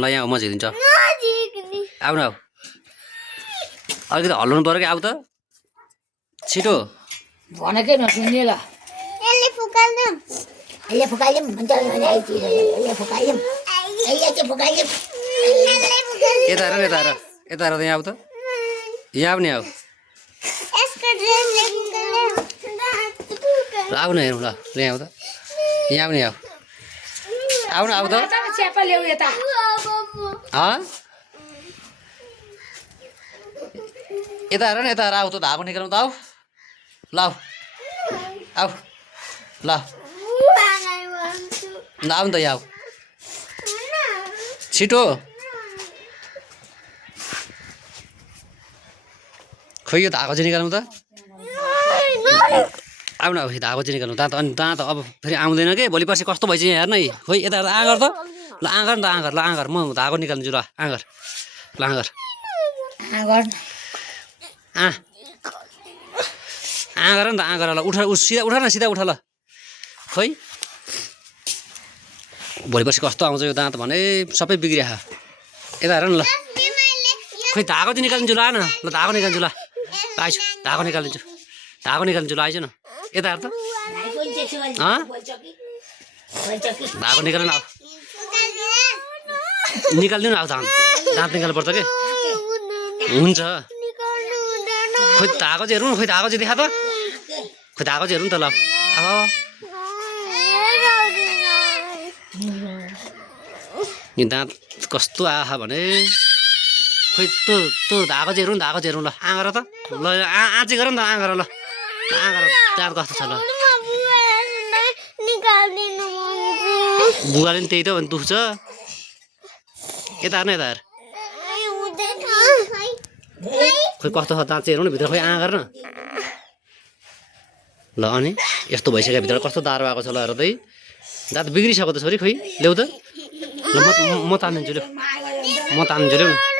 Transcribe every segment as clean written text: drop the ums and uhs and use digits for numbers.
ल यहाँ म झिकिदिन्छु आऊ न आऊ अलिकति हल्लाउनु पर्यो कि आऊ त छिटो भनेकै नसुन्ने ल यसले फुकाल्दिउँ भन्छ यसले फुकाल्दिउँ यता हेर यता हेर यता हेर यहाँ आऊ त यहाँ आऊ नि आऊ ल आऊ न हेरौँ ल यहाँ आऊ त यहाँ आऊ नि आऊ आऊ न आऊ त च्यापा ल्याउ यता यता हेर न यता हेर आऊ त धागो निकाल्नु त आऊ ल आऊ आऊ ल आऊ नि त यहाँ आऊ छिटो खोइ यो धागो चाहिँ निकाल्नु त आऊ न अब धागो चाहिँ निकाल्नु ता त अनि ता त अब फेरि आउँदैन कि भोलि पर्सि कस्तो भइसक्यो यहाँ हेर्न है खोइ यता हेर्दा आँगर त ल आँगर नि त आँगर ल आँगर म धागो निकाल्छु ल आँगर ल आँगर आँगर नि त आँगर ल उठ सिधा उठ न सिधा उठ ल खोइ भोलि पर्सि कस्तो आउँछ यो दाँत भने सबै बिग्रिया यता हेर न ल खोइ धागो चाहिँ निकालिदिन्छु ल न ल धागो निकाल्छु ल आइसु धागो निकालिदिन्छु ल आइज न यता हेर त धागो निकाल्नु न निकालिदिनु अब दाँत निकाल्नुपर्छ कि हुन्छ खोइ धागो चाहिँ हेरौँ न खोइ धागो चाहिँ देखा त खोइ धागो चाहिँ हेरौँ नि त ल अब यो दाँत कस्तो आहा भने खोइ त्यो धागो चाहिँ हेरौँ धागो चाहिँ हेरौँ ल आँगर त ल आँची गर नि त आँगर ल आँगर दाँत कस्तो छ ल बुवाले पनि त्यही त भने दुख्छ यता हेर्न यता हेर खोइ कस्तो छ दाँत चाहिँ हेरौँ न भित्र खोइ आँगर न ल अनि यस्तो भइसक्यो भित्र कस्तो दारो आएको छ ल हेर त दाँत बिग्रिसक्यो त छोरी खोइ ल्याउ त ल म तानिदिन्छु ल्याउ म तानिदिन्छु ल्याउ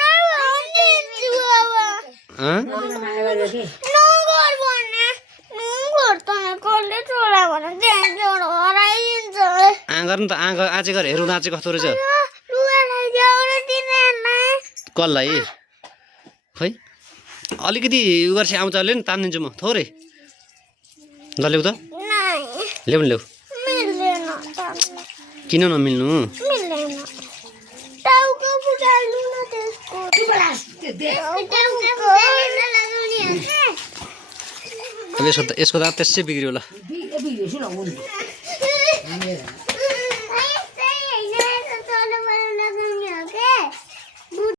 आँगर नि त आँगर आँचे गर हेरौँ आँचे कस्तो रहेछ कसलाई खोइ अलिकति उयो गर्छ आउँछ ले नि तानिदिन्छु म थोरै ल ल्याउ त ल्याउ नि ल्याउ किन नमिल्नु अब यसको दाँत त्यसै बिग्रियो ल